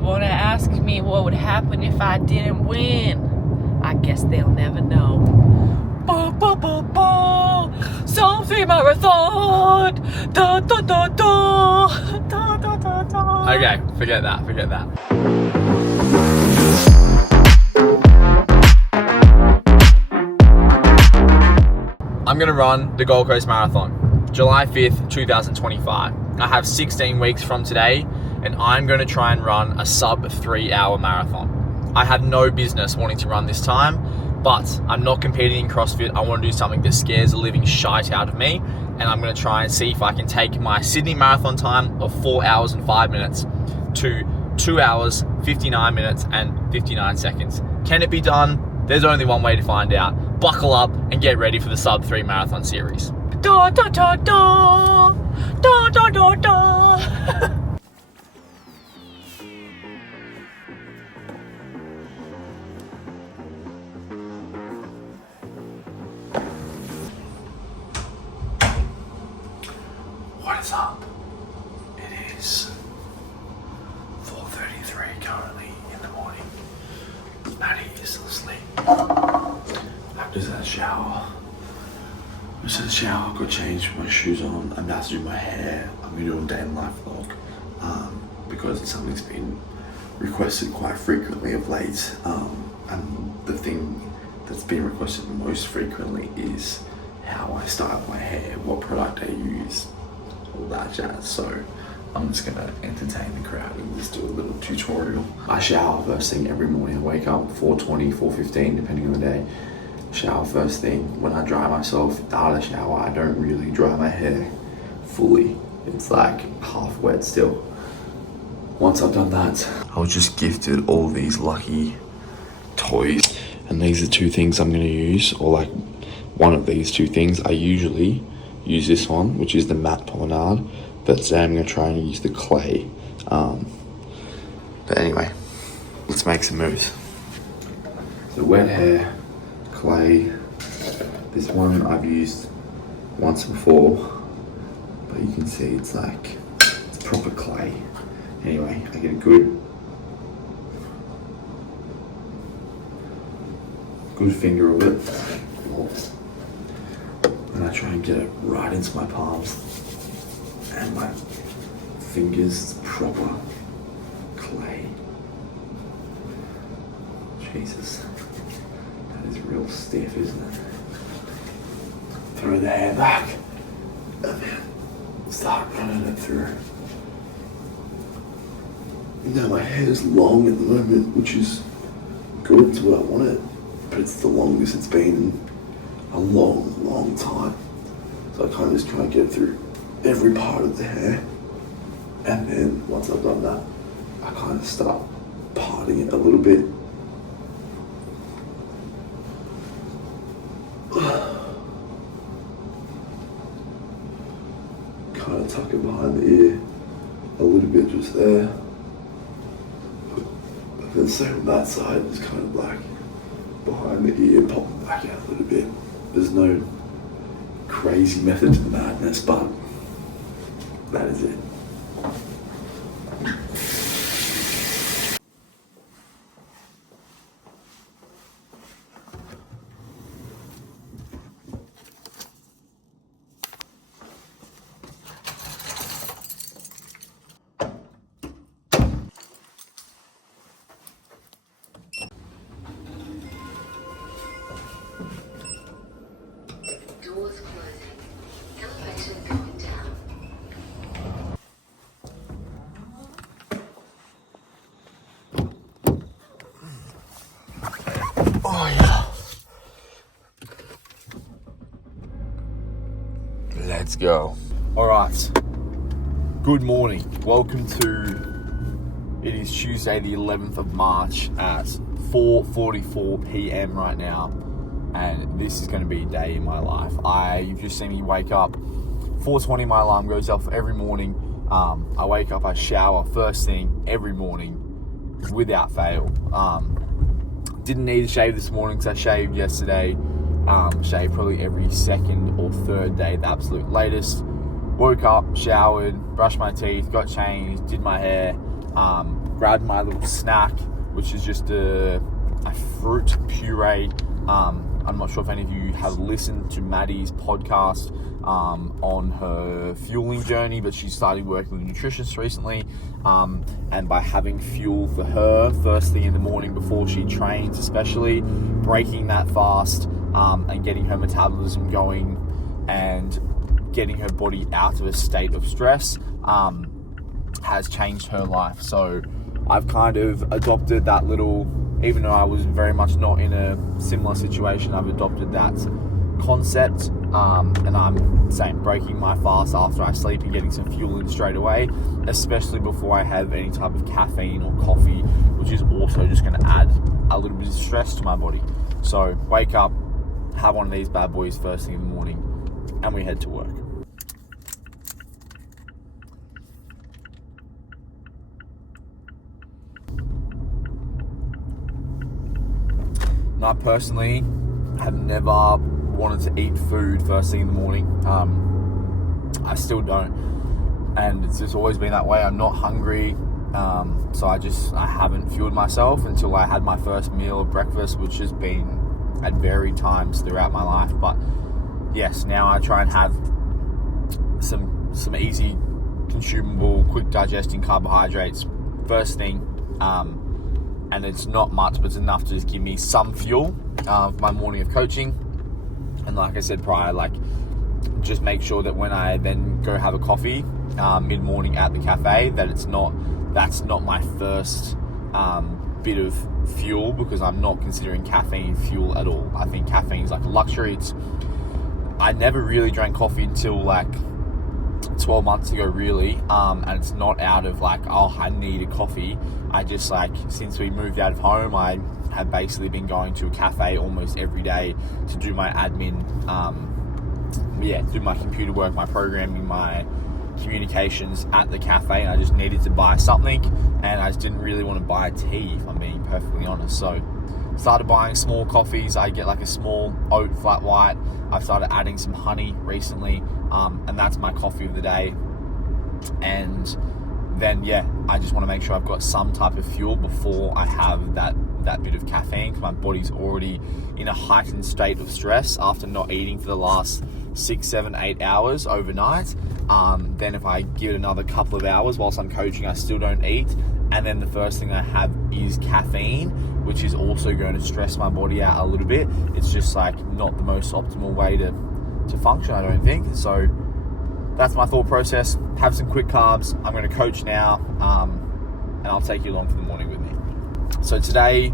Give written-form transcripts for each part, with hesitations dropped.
want to ask me what would happen if I didn't win. I guess they'll never know. Psalm 3 Marathon. Da, da, da, da. Da, da, da, da. Okay, forget that. I'm going to run the Gold Coast Marathon, July 5th, 2025. I have 16 weeks from today, and I'm going to try and run a sub 3 hour marathon. I have no business wanting to run this time, but I'm not competing in CrossFit. I want to do something that scares the living shite out of me, and I'm going to try and see if I can take my Sydney Marathon time of 4 hours and 5 minutes to 2 hours, 59 minutes and 59 seconds. Can it be done? There's only one way to find out. Buckle up and get ready for the sub 3 marathon series. Da, da, da, da. Da, da, da, da. What is up? It is 4:33 currently in the morning. Maddie is asleep. I've just had a shower. Got changed, put my shoes on. I'm about to do my hair. I'm gonna do a day in life vlog because it's something that's been requested quite frequently of late. And the thing that's been requested most frequently is how I style my hair, what product I use, all that jazz. So I'm just gonna entertain the crowd and just do a little tutorial. I shower first thing every morning. I wake up 4:20, 4:15, depending on the day. Shower first thing. When I dry myself out of the shower, I don't really dry my hair fully. It's like half wet still. Once I've done that, I was just gifted all these lucky toys. And these are two things I'm gonna use, or like one of these two things. I usually use this one, which is the matte Promenade, but today I'm gonna try and use the clay. But anyway, let's make some moves. So wet hair, clay. This one I've used once before, but you can see it's proper clay. Anyway, I get a good finger of it, and I try and get it right into my palms and my fingers. Proper clay. Jesus. That is real stiff, isn't it? Throw the hair back and then start running it through. Now my hair is long at the moment, which is good, it's what I want it, but it's the longest it's been in a long time. So I kind of just try and get through every part of the hair, and then once I've done that, I kind of start parting it a little bit. Kind of tuck it behind the ear a little bit just there. And then same on that side, just kind of like behind the ear, pop it back out a little bit. There's no crazy method to the madness, but that is it. Doors closing. Elevator going down. Oh yeah. Let's go. All right. Good morning. Welcome to. It is Tuesday, the 11th of March at 4:44 p.m. right now, and this is going to be a day in my life. You've just seen me wake up. 4:20, my alarm goes off every morning. I wake up, I shower first thing every morning, without fail. Didn't need to shave this morning because I shaved yesterday. Shave probably every second or third day at the absolute latest. Woke up, showered, brushed my teeth, got changed, did my hair, Grabbed my little snack, which is just a fruit puree. I'm not sure if any of you have listened to Maddie's podcast on her fueling journey, but she started working with a nutritionist recently. And by having fuel for her first thing in the morning before she trains, especially breaking that fast and getting her metabolism going and getting her body out of a state of stress has changed her life. So I've kind of adopted that little, even though I was very much not in a similar situation, I've adopted that concept, and I'm saying breaking my fast after I sleep and getting some fuel in straight away, especially before I have any type of caffeine or coffee, which is also just going to add a little bit of stress to my body. So wake up, have one of these bad boys first thing in the morning, and we head to work. And I personally have never wanted to eat food first thing in the morning. I still don't, and it's just always been that way. I'm not hungry, so I haven't fueled myself until I had my first meal of breakfast, which has been at varied times throughout my life. But yes, now I try and have some easy, consumable, quick digesting carbohydrates first thing. And it's not much, but it's enough to just give me some fuel for my morning of coaching. And like I said prior, like just make sure that when I then go have a coffee mid-morning at the cafe, that that's not my first bit of fuel, because I'm not considering caffeine fuel at all. I think caffeine is like a luxury. I never really drank coffee until like 12 months ago, really, and it's not out of like, oh, I need a coffee. I just, like, since we moved out of home, I have basically been going to a cafe almost every day to do my admin, do my computer work, my programming, my communications at the cafe, and I just needed to buy something, and I just didn't really want to buy tea, if I'm being perfectly honest. So started buying small coffees. I get like a small oat flat white. I've started adding some honey recently, and that's my coffee of the day. And then I just want to make sure I've got some type of fuel before I have that bit of caffeine, because my body's already in a heightened state of stress after not eating for the last 6, 7, 8 hours overnight. Then if I give it another couple of hours whilst I'm coaching, I still don't eat, and then the first thing I have is caffeine, which is also going to stress my body out a little bit. It's just like not the most optimal way to function, I don't think. So that's my thought process. Have some quick carbs. I'm going to coach now, and I'll take you along for the morning with me. So today,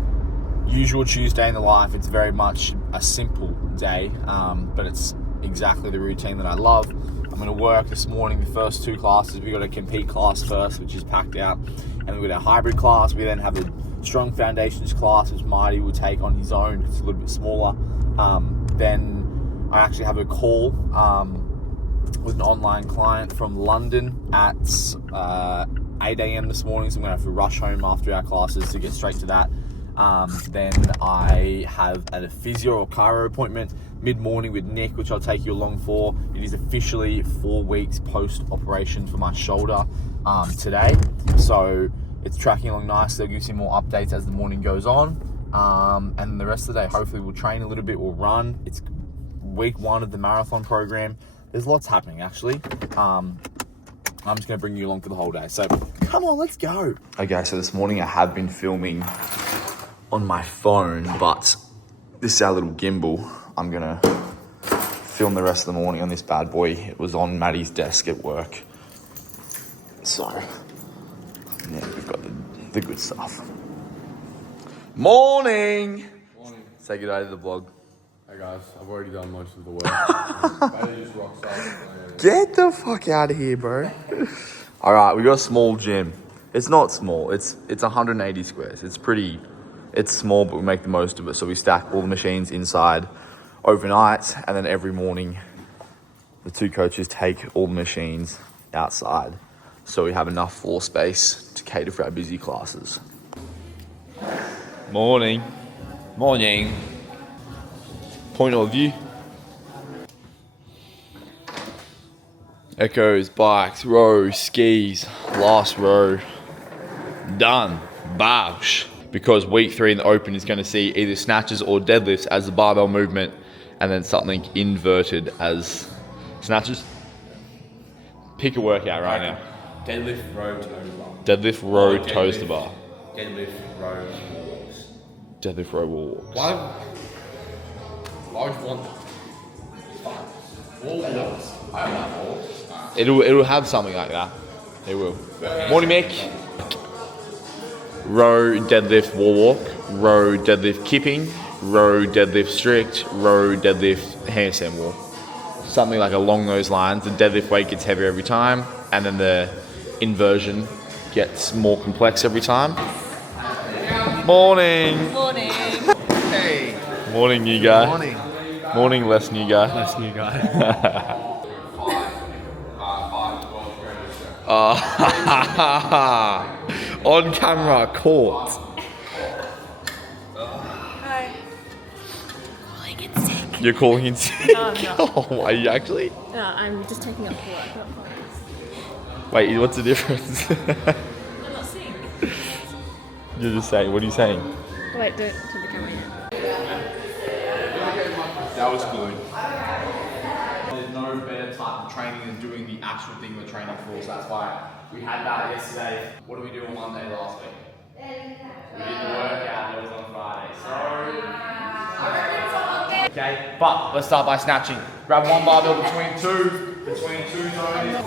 usual Tuesday in the life, it's very much a simple day, but it's exactly the routine that I love. I'm going to work this morning, the first 2 classes. We've got a compete class first, which is packed out, and we've got a hybrid class. We then have a strong foundations class, which Marty will take on his own. It's a little bit smaller. Then I actually have a call with an online client from London at 8 a.m. this morning, so I'm going to have to rush home after our classes to get straight to that. Then I have a physio or chiro appointment mid-morning with Nick, which I'll take you along for. It is officially 4 weeks post-operation for my shoulder today, so it's tracking along nicely. I'll give you some more updates as the morning goes on, and the rest of the day hopefully we'll train a little bit, we'll run. It's week 1 of the marathon program. There's lots happening actually. I'm just going to bring you along for the whole day, so come on, let's go. Okay, so this morning I have been filming on my phone, but this is our little gimbal. I'm going to film the rest of the morning on this bad boy. It was on Maddie's desk at work, so yeah, we've got the good stuff. Morning! Morning. Say good day to the vlog. Hey guys, I've already done most of the work. Bailey just rocks up. Get the fuck out of here, bro. All right, we got a small gym. It's not small. It's 180 squares. It's small, but we make the most of it. So we stack all the machines inside overnight, and then every morning the 2 coaches take all the machines outside, so we have enough floor space to cater for our busy classes. Morning. Morning. Point of view. Echoes, bikes, row, skis, last row. Done. Bosh. Because week 3 in the open is going to see either snatches or deadlifts as the barbell movement, and then something inverted as snatches. Pick a workout right now. Deadlift, row, toes to bar. Deadlift, row, toes to bar. Deadlift, row, walks. Deadlift, row, wall walks. Why would you want wall walks? I don't like walks. It'll have something like that. It will. Morning, Mick. Row, deadlift, wall walk. Row, deadlift, kipping. Row, deadlift, strict. Row, deadlift, handstand wall. Something like along those lines. The deadlift weight gets heavier every time, and then the inversion gets more complex every time. Morning. Morning. Hey. Morning, new guy. Morning. Morning, less new guy. Nice new guy. On camera, caught. Hi. Calling in sick. You're calling in sick? No. Oh, are you actually? No, I'm just taking up for work, not for this. Wait, what's the difference? I'm not sick. You're just saying, what are you saying? Wait, don't turn the camera yet. That was good. There's no better type of training than doing the actual thing we're training for, so that's why we had that yesterday. What did we do on Monday last week? We did the workout that was on Friday, so... Okay, but let's start by snatching. Grab one barbell between two toes.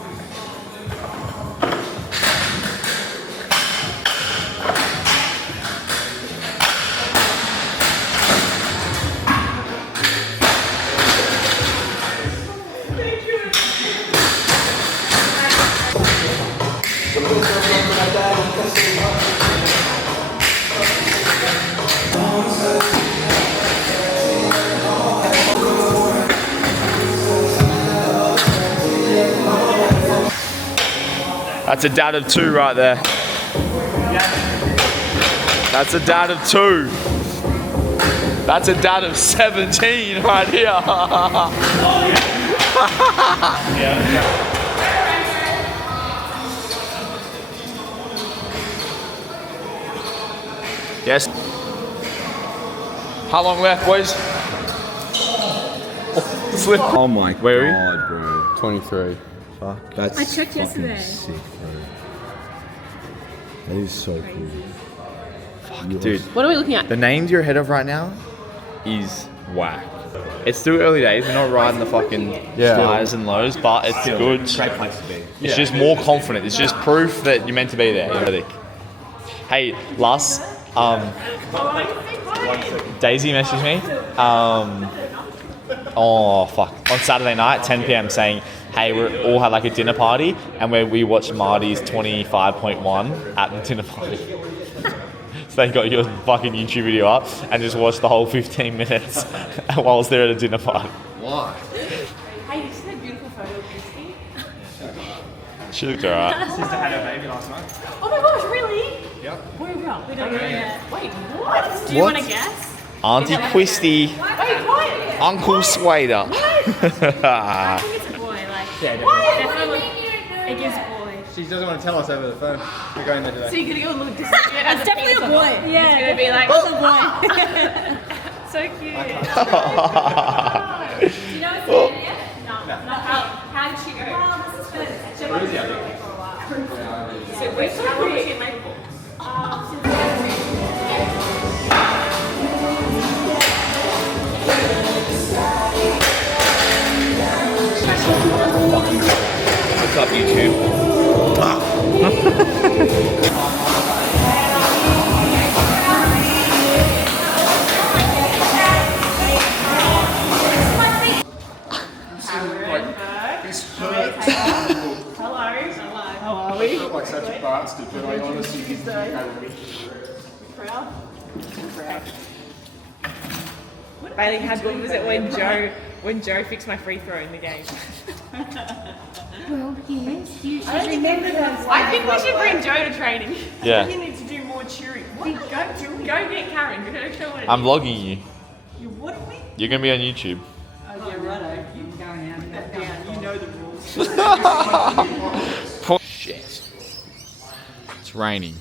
That's a dad of 2 right there. That's a dad of 2. That's a dad of 17 right here. Yes. How long left, boys? Oh, slip. Oh my Where are god, bro. 23. Fuck. That's I checked yesterday. sick, bro. That is so cool. Dude, What are we looking at? the names you're ahead of right now is whack. It's still early days. We're not riding the fucking highs and lows, but it's good. Great place to be. It's just more confident. It's just proof that you're meant to be there. Hey, Lars, Daisy messaged me. Oh fuck! On Saturday night, 10 p.m. saying, "Hey, we all had like a dinner party, and we watched Marty's 25.1 at the dinner party." So they got your fucking YouTube video up and just watched the whole 15 minutes whilst they're at a dinner party. Why? Hey, you see that beautiful photo of Christy? She looked alright. Sister had her baby last night. Oh my gosh, really? Yep. Where are we at? We don't know yet. Wait, what? Do you want to guess? Auntie Quisty, Wait, what? Uncle Swader. I think it's a boy, like. Yeah, Definitely. It gives boy. She doesn't want to tell us over the phone. We're going there today. So you're gonna go look disappointed. It's definitely a boy. Yeah. It's gonna be like, it's a boy. So cute. Do you know what's in it? No. How did she go? Oh, this is good. She was for a while. So wait, how long was she in Maple? What's up, YouTube? Like such a bastard, but I honestly didn't think I would be proud. Bailey, how good was it when Joe fixed my free throw in the game? Well, yes. You I think we should bring Joe to training. Yeah. You need to do more cheering. Go get Karen. Go show her. I'm vlogging you. You wouldn't we? You're gonna be on YouTube. Oh yeah, righto. You're going down. You know the rules. Shit. It's raining.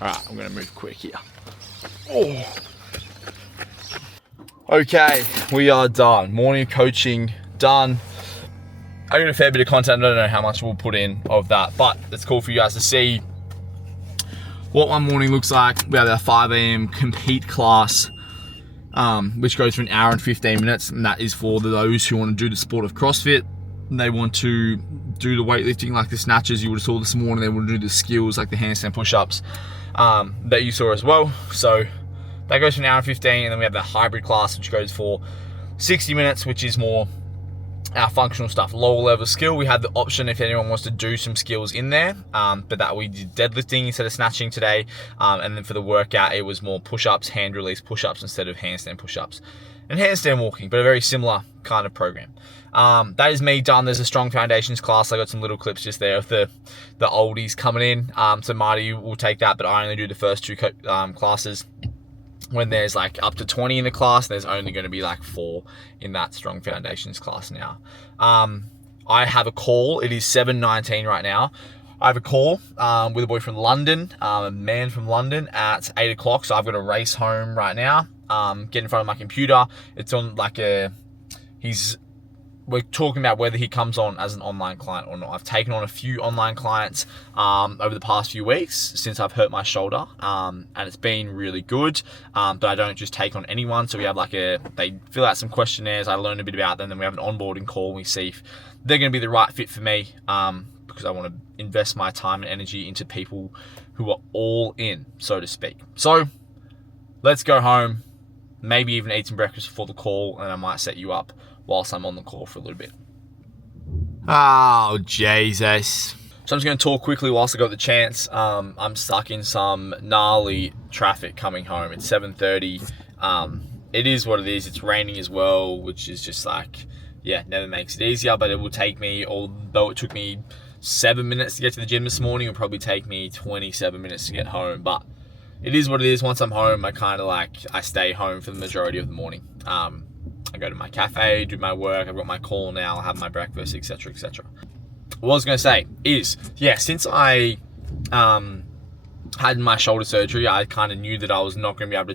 Alright, I'm gonna move quick here. Oh. Okay, we are done. Morning coaching done. I got a fair bit of content. I don't know how much we'll put in of that, but it's cool for you guys to see what my morning looks like. We have our 5 a.m. compete class, which goes for an hour and 15 minutes, and that is for those who want to do the sport of CrossFit. And they want to do the weightlifting like the snatches you would have saw this morning. They want to do the skills like the handstand push-ups that you saw as well. So that goes for an hour and 15, and then we have the hybrid class, which goes for 60 minutes, which is more our functional stuff, lower level skill. We had the option if anyone wants to do some skills in there, but that we did deadlifting instead of snatching today. And then for the workout, it was more push-ups, hand release push-ups instead of handstand push-ups and handstand walking, but a very similar kind of program. That is me done. There's a strong foundations class. I got some little clips just there of the oldies coming in. So Marty will take that, but I only do the first 2 classes. When there's like up to 20 in the class, there's only going to be like 4 in that strong foundations class now. I have a call. It is 7:19 right now. I have a call with a boy from London, a man from London at 8 o'clock. So I've got to race home right now, get in front of my computer. It's on like we're talking about whether he comes on as an online client or not. I've taken on a few online clients over the past few weeks since I've hurt my shoulder, and it's been really good. But I don't just take on anyone. So we have they fill out some questionnaires. I learn a bit about them. Then we have an onboarding call. And we see if they're going to be the right fit for me, because I want to invest my time and energy into people who are all in, so to speak. So let's go home, maybe even eat some breakfast before the call, and I might set you up whilst I'm on the call for a little bit. Oh, Jesus. So I'm just going to talk quickly whilst I got the chance. I'm stuck in some gnarly traffic coming home. It's 7:30. It is what it is. It's raining as well, which is just never makes it easier, but it will take me, although it took me 7 minutes to get to the gym this morning, it will probably take me 27 minutes to get home. But it is what it is. Once I'm home, I stay home for the majority of the morning. I go to my cafe, do my work, I've got my call now, I'll have my breakfast, etc, etc. What I was going to say is, since I had my shoulder surgery, I kind of knew that I was not going to be able to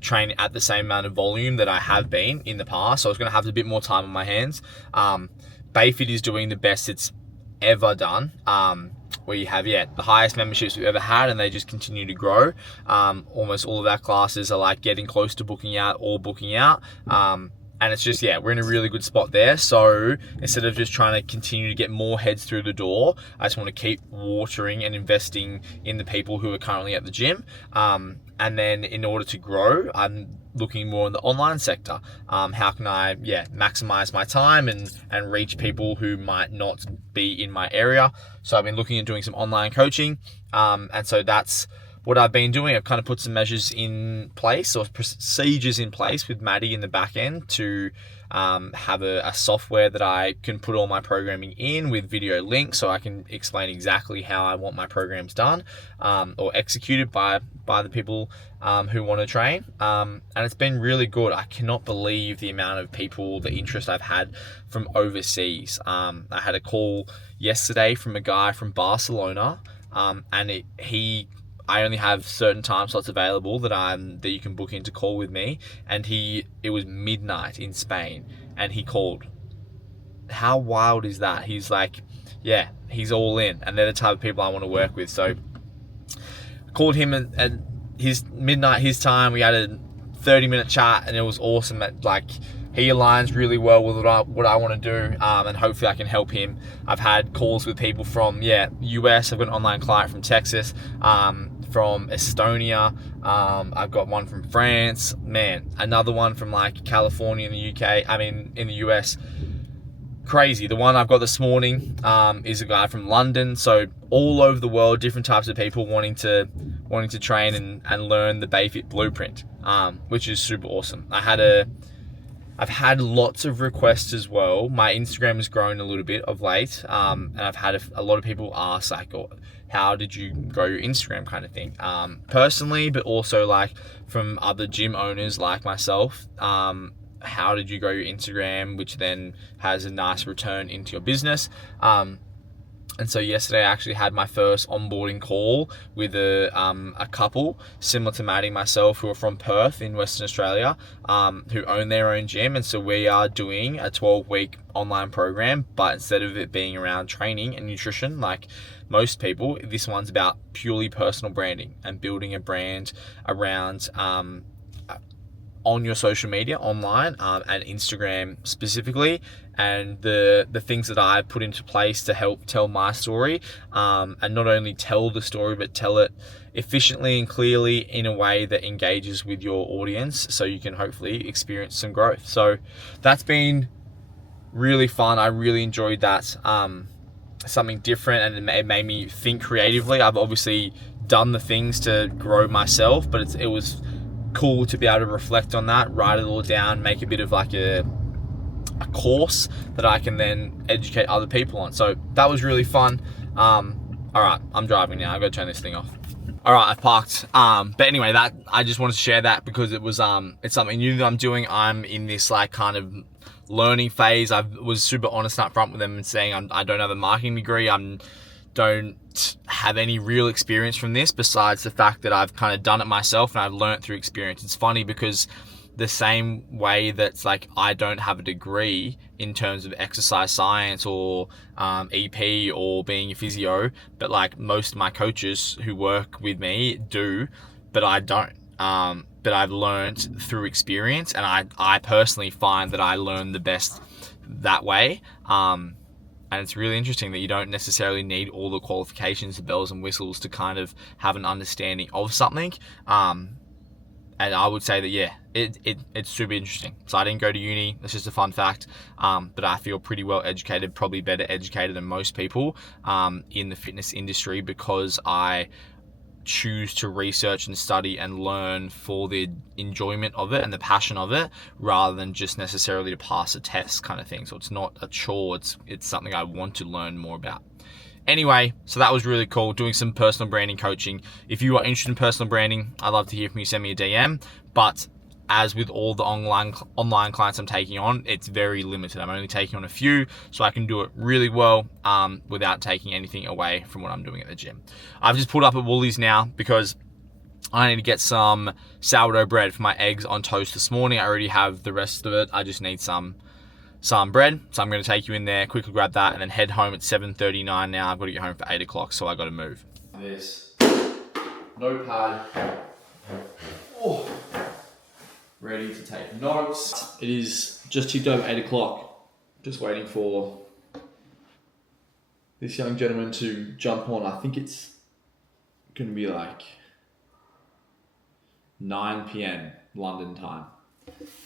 train at the same amount of volume that I have been in the past. So I was going to have a bit more time on my hands. Bayfit is doing the best it's ever done. We have the highest memberships we've ever had, and they just continue to grow. Almost all of our classes are getting close to booking out or booking out. And it's just, we're in a really good spot there. So instead of just trying to continue to get more heads through the door, I just want to keep watering and investing in the people who are currently at the gym. And then in order to grow, I'm looking more in the online sector. How can I, maximize my time and reach people who might not be in my area? So I've been looking at doing some online coaching. And so that's what I've been doing. I've kind of put some measures in place or procedures in place with Maddie in the back end to have a software that I can put all my programming in with video links, so I can explain exactly how I want my programs done or executed by the people who want to train. And it's been really good. I cannot believe the amount of people, the interest I've had from overseas. I had a call yesterday from a guy from Barcelona, and I only have certain time slots available that you can book in to call with me. And it was midnight in Spain, and he called. How wild is that? He's he's all in, and they're the type of people I want to work with. So I called him at his midnight, his time. We had a 30-minute chat, and it was awesome. He aligns really well with what I want to do, and hopefully I can help him. I've had calls with people from US. I've got an online client from Texas, from Estonia. I've got one from France. Man, another one from California in the UK. In the US. Crazy. The one I've got this morning is a guy from London. So all over the world, different types of people wanting to train and learn the Bayfit blueprint, which is super awesome. I've had lots of requests as well. My Instagram has grown a little bit of late, and I've had a lot of people ask how did you grow your Instagram kind of thing, personally, but also from other gym owners like myself. How did you grow your Instagram, which then has a nice return into your business? And so yesterday I actually had my first onboarding call with a couple similar to Maddie and myself who are from Perth in Western Australia, who own their own gym. And so we are doing a 12-week online program, but instead of it being around training and nutrition like most people, this one's about purely personal branding and building a brand around on your social media, online, and Instagram specifically, and the things that I put into place to help tell my story, and not only tell the story, but tell it efficiently and clearly in a way that engages with your audience so you can hopefully experience some growth. So that's been really fun. I really enjoyed that. Something different, and it made me think creatively. I've obviously done the things to grow myself, but it was cool to be able to reflect on that, write it all down, make a bit of like a course that I can then educate other people on. So that was really fun. All right, I'm driving now. I've got to turn this thing off. All right, I've parked. But anyway, that I just wanted to share that because it was it's something new that I'm doing. I'm in this like kind of learning phase. I was super honest up front with them and saying I don't have a marketing degree. Don't have any real experience from this besides the fact that I've kind of done it myself and I've learned through experience. It's funny because the same way that's like I don't have a degree in terms of exercise science or EP or being a physio, but like most of my coaches who work with me do, but I don't. But I've learned through experience, and I personally find that I learn the best that way. And it's really interesting that you don't necessarily need all the qualifications, the bells and whistles to kind of have an understanding of something. And I would say that, yeah, it's super interesting. So I didn't go to uni. That's just a fun fact. But I feel pretty well educated, probably better educated than most people in the fitness industry, because I choose to research and study and learn for the enjoyment of it and the passion of it, rather than just necessarily to pass a test kind of thing. So it's not a chore, it's something I want to learn more about. Anyway, so that was really cool, doing some personal branding coaching. If you are interested in personal branding, I'd love to hear from you. Send me a DM. But as with all the online clients I'm taking on, it's very limited. I'm only taking on a few, so I can do it really well without taking anything away from what I'm doing at the gym. I've just pulled up at Woolies now because I need to get some sourdough bread for my eggs on toast this morning. I already have the rest of it. I just need some bread. So I'm going to take you in there, quickly grab that, and then head home at 7:39 now. I've got to get home for 8 o'clock, so I got to move. This notepad. Oh. Ready to take notes. It is just ticked over 8 o'clock. Just waiting for this young gentleman to jump on. I think it's going to be like 9 p.m. London time,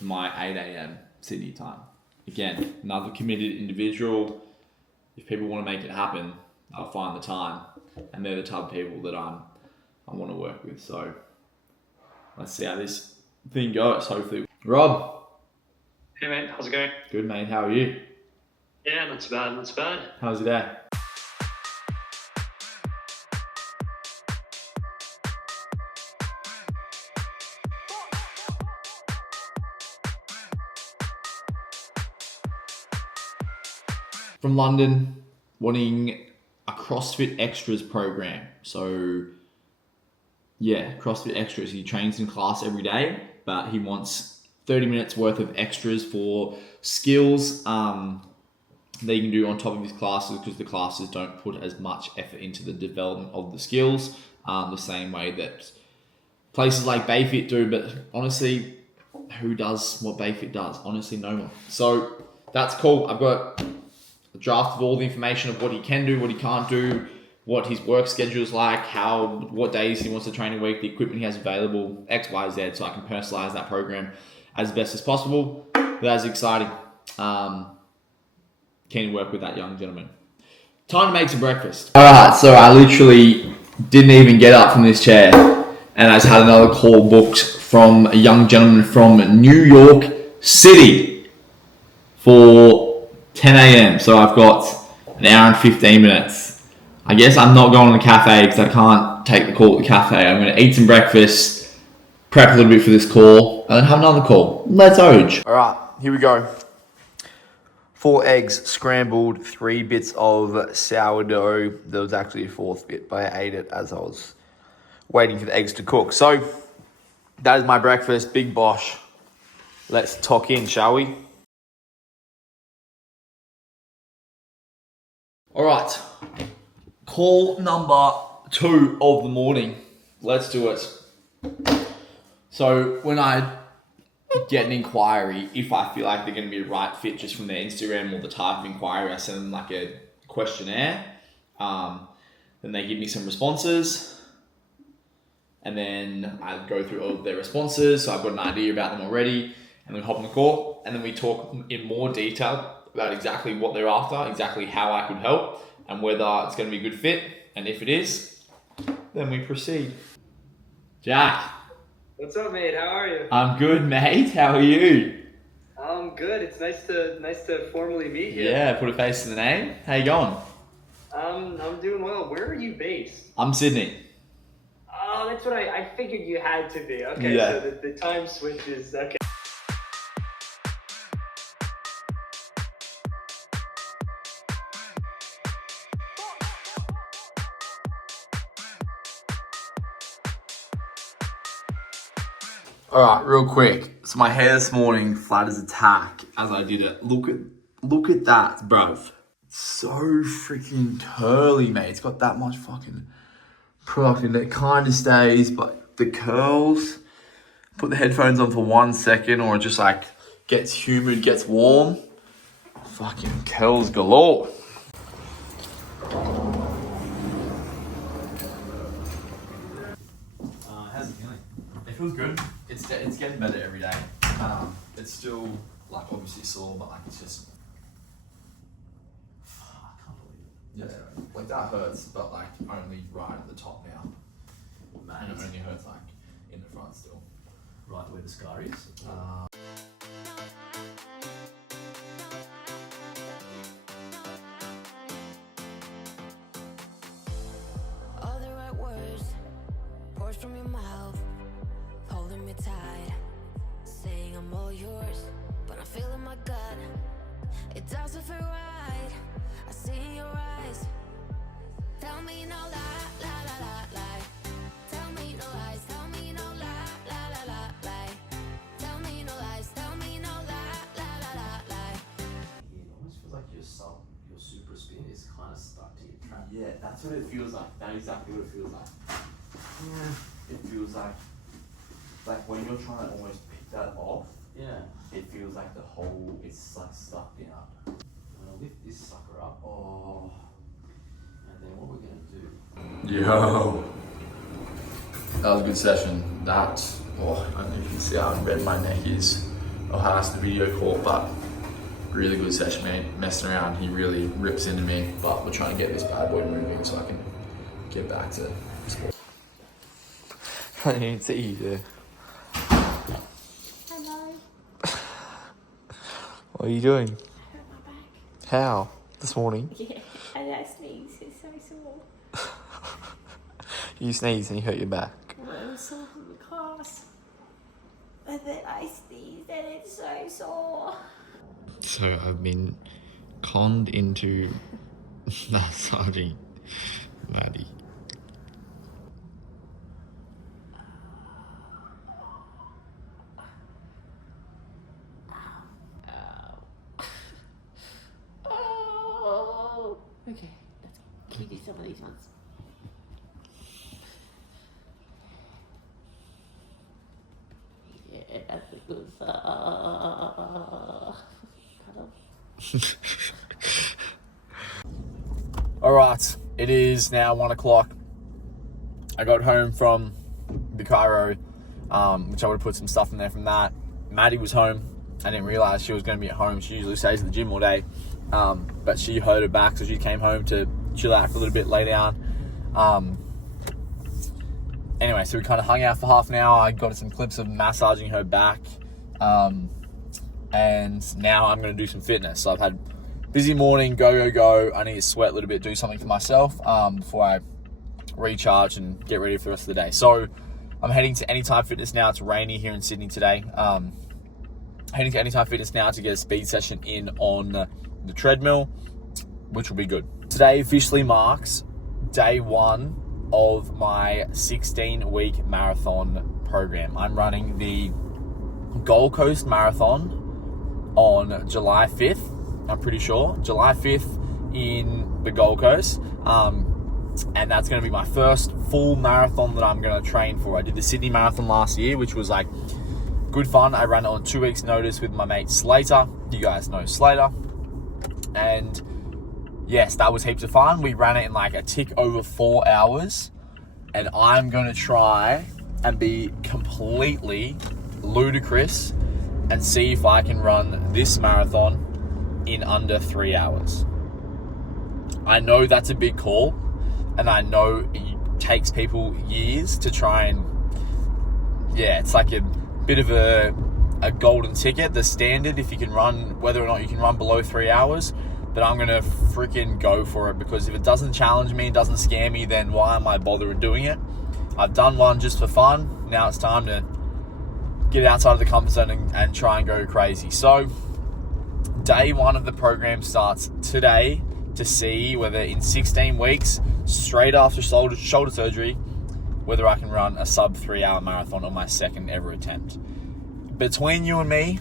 my 8 a.m. Sydney time. Again, another committed individual. If people want to make it happen, I'll find the time, and they're the type of people that I want to work with. So let's see how this thing goes, hopefully. Rob. Hey mate, how's it going? Good mate, how are you? Yeah, not too bad, not too bad. How's your day? From London, wanting a CrossFit Extras program. So yeah, CrossFit Extras. He trains in class every day, but he wants 30 minutes worth of extras for skills that you can do on top of his classes, because the classes don't put as much effort into the development of the skills the same way that places like Bayfit do. But honestly, who does what Bayfit does? Honestly, no one. So that's cool. I've got a draft of all the information of what he can do, what he can't do, what his work schedule is like, what days he wants to train a week, the equipment he has available, X, Y, Z, so I can personalize that program as best as possible. But that's exciting. Keen to work with that young gentleman. Time to make some breakfast. All right, so I literally didn't even get up from this chair, and I just had another call booked from a young gentleman from New York City for 10 a.m. So I've got an hour and 15 minutes. I guess I'm not going to the cafe because I can't take the call at the cafe. I'm going to eat some breakfast, prep a little bit for this call, and then have another call. Let's Oge. All right, here we go. 4 eggs scrambled, 3 bits of sourdough. There was actually a 4th bit, but I ate it as I was waiting for the eggs to cook. So that is my breakfast, Big Bosh. Let's talk in, shall we? All right, call number 2 of the morning. Let's do it. So when I get an inquiry, if I feel like they're going to be a right fit just from their Instagram or the type of inquiry, I send them like a questionnaire. Then they give me some responses. And then I go through all of their responses. So I've got an idea about them already. And then we hop on the call. And then we talk in more detail about exactly what they're after, exactly how I could help, and whether it's going to be a good fit. And if it is, then we proceed. Jack. What's up, mate? How are you? I'm good, mate. How are you? I'm good. It's nice to formally meet you. Yeah, put a face to the name. How you going? I'm doing well. Where are you based? I'm Sydney. Oh, that's what I figured you had to be. Okay, Yeah. so the time switch is okay. All right, real quick. So my hair this morning, flat as a tack as I did it. Look at that, bruv. So freaking curly, mate. It's got that much fucking product in it. It kind of stays, but the curls, put the headphones on for 1 second or it just like gets humid, gets warm. Fucking curls galore. How's it feeling? It feels good. It's getting better every day. It's still like obviously sore, but like it's just. I can't believe it. Yeah, like that hurts, but like only right at the top now. And it only hurts like in the front still. Right where the scar is. All the right words pours from your mouth, holding me tight, saying I'm all yours, but I'm feeling my gut. It doesn't feel right. I see in your eyes. Tell me no lie, lie, lie, lie, lie. Tell me no lies. Tell me no lie, lie, lie, lie, lie. Tell me no lies. Tell me no lie, lie, lie, lie, lie. It almost feels like your super spin is kind of stuck to your trap. Yeah, that's what it feels like. That's exactly what it feels like. Yeah. It feels like when you're trying to almost pick that off, Yeah. it feels like the whole, it's like stuck down. I'm gonna lift this sucker up. Oh. And then what we're gonna do. Yo. That was a good session. I don't know if you can see how red my neck is. Or how that's the video call, but really good session, mate. Messing around, he really rips into me. But we're trying to get this bad boy moving so I can get back to sport. I didn't even see you there. Hello. What are you doing? I hurt my back. How? This morning? Yeah, and I sneezed. It's so sore. You sneezed and you hurt your back. Well, it was sore from the class. And then I sneezed and it's so sore. So I've been conned into massaging Maddie. Oh. Okay, let's go. Can we do some of these ones? Yeah, that's a good Alright, it is now 1 o'clock. I got home from the Cairo, which I would have put some stuff in there from that. Maddie was home. I didn't realise she was going to be at home. She usually stays at the gym all day. But she hurt her back, so she came home to chill out for a little bit, lay down. Anyway, so we kind of hung out for half an hour. I got some clips of massaging her back. And now I'm going to do some fitness. So I've had a busy morning, go. I need to sweat a little bit, do something for myself before I recharge and get ready for the rest of the day. So I'm heading to Anytime Fitness now. It's rainy here in Sydney today. Heading to Anytime Fitness now to get a speed session in on the treadmill, which will be good. Today officially marks day 1 of my 16-week marathon program. I'm running the Gold Coast Marathon on July 5th, I'm pretty sure. July 5th in the Gold Coast. And that's going to be my first full marathon that I'm going to train for. I did the Sydney Marathon last year, which was like good fun. I ran it on 2 weeks' notice with my mate Slater. You guys know Slater. And yes, that was heaps of fun. We ran it in like a tick over 4 hours. And I'm going to try and be completely ludicrous and see if I can run this marathon in under 3 hours. I know that's a big call. And I know it takes people years to try and, it's like a bit of a golden ticket, the standard, if you can run, whether or not you can run below 3 hours. But I'm going to freaking go for it, because if it doesn't challenge me, doesn't scare me, then why am I bothering doing it? I've done one just for fun. Now it's time to get outside of the comfort zone and try and go crazy. So day 1 of the program starts today, to see whether in 16 weeks, straight after shoulder surgery, whether I can run a sub 3 hour marathon on my second ever attempt. Between you and me,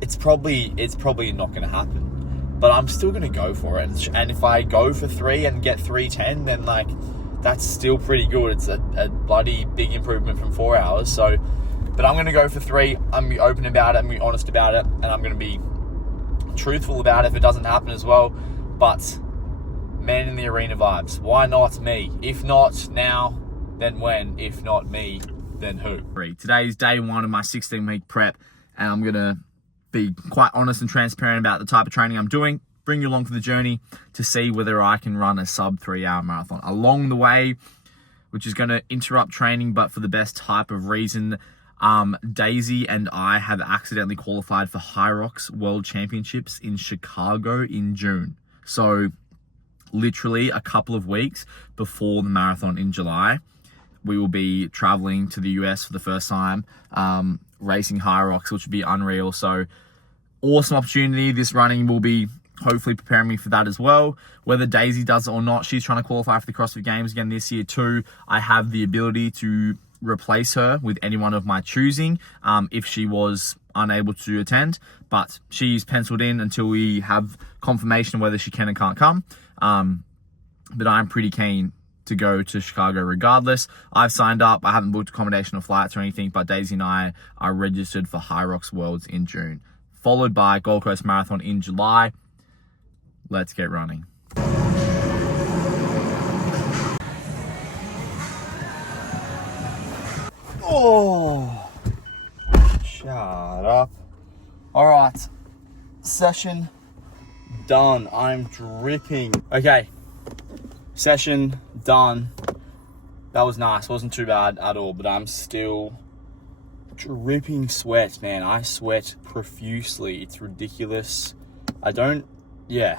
it's probably not going to happen, but I'm still going to go for it. And if I go for 3 and get 3:10, then like that's still pretty good. It's a bloody big improvement from 4 hours. So, but I'm going to go for 3. I'm going to be open about it. I'm going to be honest about it, and I'm going to be truthful about it if it doesn't happen as well. But man in the arena vibes. Why not me? If not now, then when? If not me, then who? Today's day 1 of my 16-week prep, and I'm gonna be quite honest and transparent about the type of training I'm doing. Bring you along for the journey to see whether I can run a sub 3 hour marathon along the way, which is going to interrupt training, but for the best type of reason. Daisy and I have accidentally qualified for Hyrox World Championships in Chicago in June. So literally a couple of weeks before the marathon in July, we will be traveling to the US for the first time, racing Hyrox, which would be unreal. So awesome opportunity. This running will be hopefully preparing me for that as well. Whether Daisy does it or not, she's trying to qualify for the CrossFit Games again this year too. I have the ability to replace her with anyone of my choosing if she was unable to attend, but she's penciled in until we have confirmation whether she can and can't come. But I'm pretty keen to go to Chicago regardless. I've signed up. I haven't booked accommodation or flights or anything, but Daisy and I are registered for Hyrox Worlds in June, followed by Gold Coast Marathon in July. Let's get running. Oh, shut up. All right, session done. I'm dripping. Okay, session done. That was nice. Wasn't too bad at all, but I'm still dripping sweat, man. I sweat profusely. It's ridiculous. I don't know.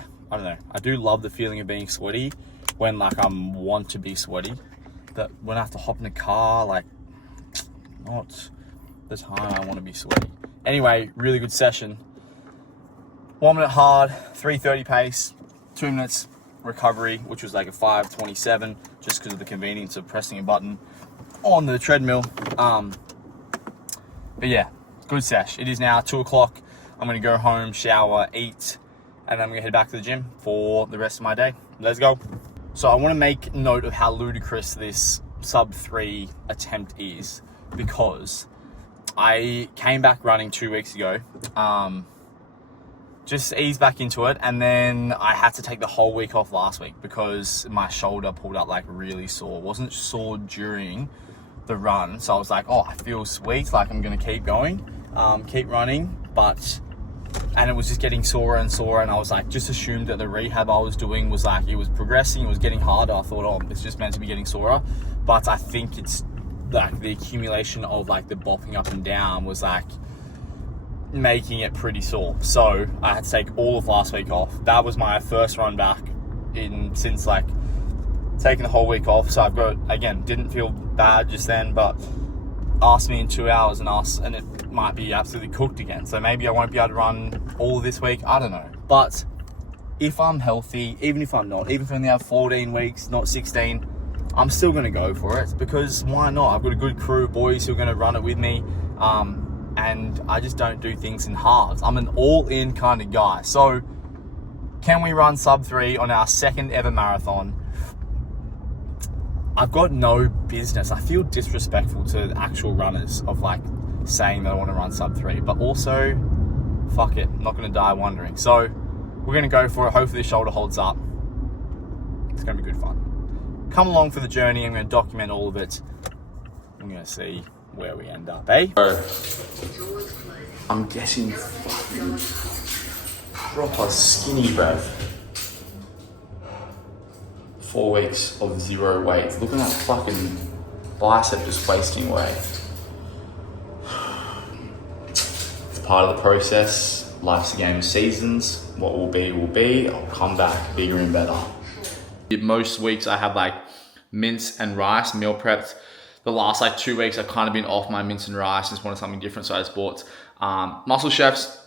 I do love the feeling of being sweaty when like want to be sweaty. But when I have to hop in a car, like, not the time I want to be sweaty. Anyway, really good session. 1 minute hard, 3:30 pace, 2 minutes recovery, which was like a 5:27, just because of the convenience of pressing a button on the treadmill. But yeah, good sesh. It is now 2 o'clock. I'm going to go home, shower, eat, and I'm going to head back to the gym for the rest of my day. Let's go. So I want to make note of how ludicrous this sub 3 attempt is, because I came back running 2 weeks ago, just eased back into it, and then I had to take the whole week off last week because my shoulder pulled up like really sore. It wasn't sore during the run, so I was like, oh, I feel sweet, like I'm gonna keep going, keep running, and it was just getting sore and sore, and I was like, just assumed that the rehab I was doing was like, it was progressing, it was getting harder. I thought, oh, it's just meant to be getting sorer, but I think it's like the accumulation of like the bopping up and down was like making it pretty sore. So I had to take all of last week off. That was my first run back since like taking the whole week off. So I've got, again, didn't feel bad just then, but asked me in 2 hours and it might be absolutely cooked again. So maybe I won't be able to run all this week. I don't know. But if I'm healthy, even if I'm not, even if I only have 14 weeks, not 16, I'm still going to go for it, because why not? I've got a good crew of boys who are going to run it with me. And I just don't do things in halves. I'm an all-in kind of guy. So can we run sub 3 on our second ever marathon? I've got no business. I feel disrespectful to the actual runners of like saying that I want to run sub 3, but also, fuck it, I'm not going to die wondering. So we're going to go for it. Hopefully the shoulder holds up. It's going to be good fun. Come along for the journey. I'm going to document all of it. I'm going to see where we end up, eh? I'm getting fucking proper skinny, bruv. 4 weeks of 0 weight. Look at that fucking bicep just wasting weight. It's part of the process. Life's a game of seasons. What will be, will be. I'll come back bigger and better. Most weeks I have like mince and rice meal prepped. The last like 2 weeks I've kind of been off my mince and rice. Just wanted something different, so I just bought Muscle Chefs,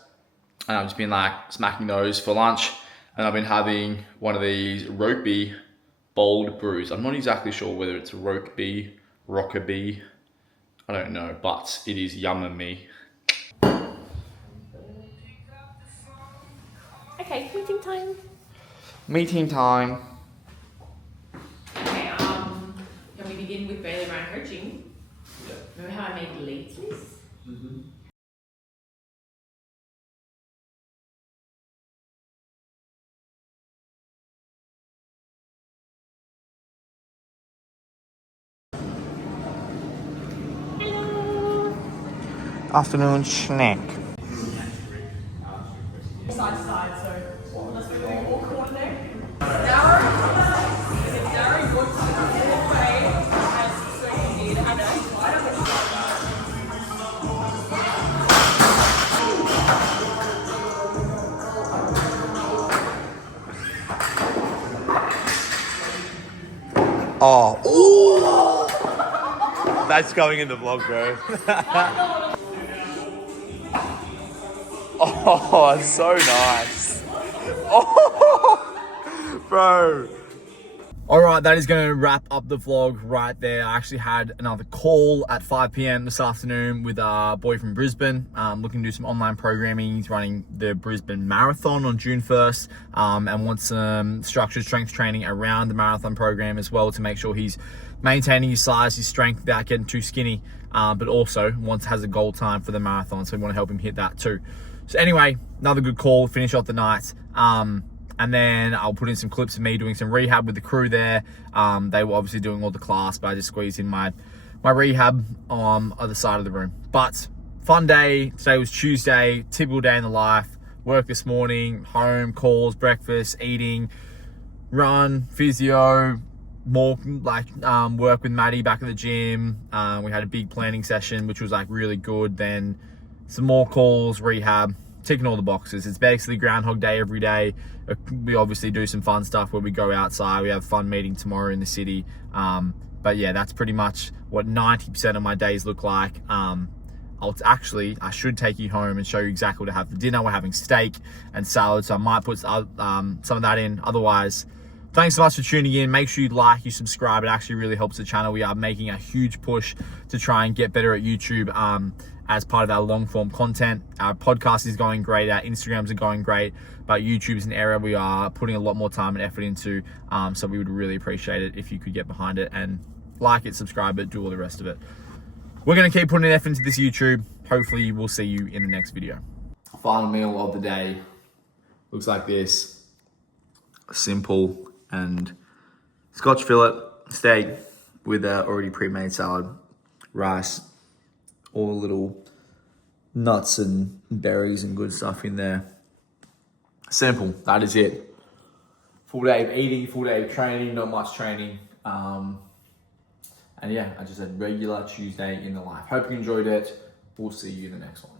and I've just been like smacking those for lunch. And I've been having one of these Rokeby bold brews. I'm not exactly sure whether it's Rokeby, Rokeby, I don't know, but it is yummy. Okay, meeting time. Meeting time. Okay, can we begin with Bailey Ryan coaching? Yeah. Remember how I made leads lists? Mm-hmm. Afternoon snack. Side to side, so unless we're doing all coordinate. Darren, you're to the way as so you did. Oh, ooh. That's going in the vlog, bro. Oh, it's so nice. Oh, bro. All right, that is going to wrap up the vlog right there. I actually had another call at 5 p.m. this afternoon with a boy from Brisbane, looking to do some online programming. He's running the Brisbane Marathon on June 1st, and wants some structured strength training around the marathon program as well, to make sure he's maintaining his size, his strength without getting too skinny, but also has a goal time for the marathon, so we want to help him hit that too. So anyway, another good call, finish off the night. And then I'll put in some clips of me doing some rehab with the crew there. They were obviously doing all the class, but I just squeezed in my rehab on the other side of the room. But fun day. Today was Tuesday, typical day in the life. Work this morning, home, calls, breakfast, eating, run, physio, more like work with Maddie back at the gym. We had a big planning session, which was like really good. Then some more calls, rehab, ticking all the boxes. It's basically Groundhog Day every day. We obviously do some fun stuff where we go outside. We have a fun meeting tomorrow in the city. But yeah, that's pretty much what 90% of my days look like. I should take you home and show you exactly what to have for dinner. We're having steak and salad, so I might put some of that in. Otherwise, thanks so much for tuning in. Make sure you like, you subscribe. It actually really helps the channel. We are making a huge push to try and get better at YouTube as part of our long form content. Our podcast is going great. Our Instagrams are going great, but YouTube is an area we are putting a lot more time and effort into. So we would really appreciate it if you could get behind it and like it, subscribe it, do all the rest of it. We're going to keep putting an effort into this YouTube. Hopefully we'll see you in the next video. Final meal of the day looks like this. Simple and Scotch fillet steak with already pre-made salad, rice, all the little nuts and berries and good stuff in there. Simple, that is it. Full day of eating, full day of training, not much training. And yeah, I just had regular Tuesday in the life. Hope you enjoyed it. We'll see you in the next one.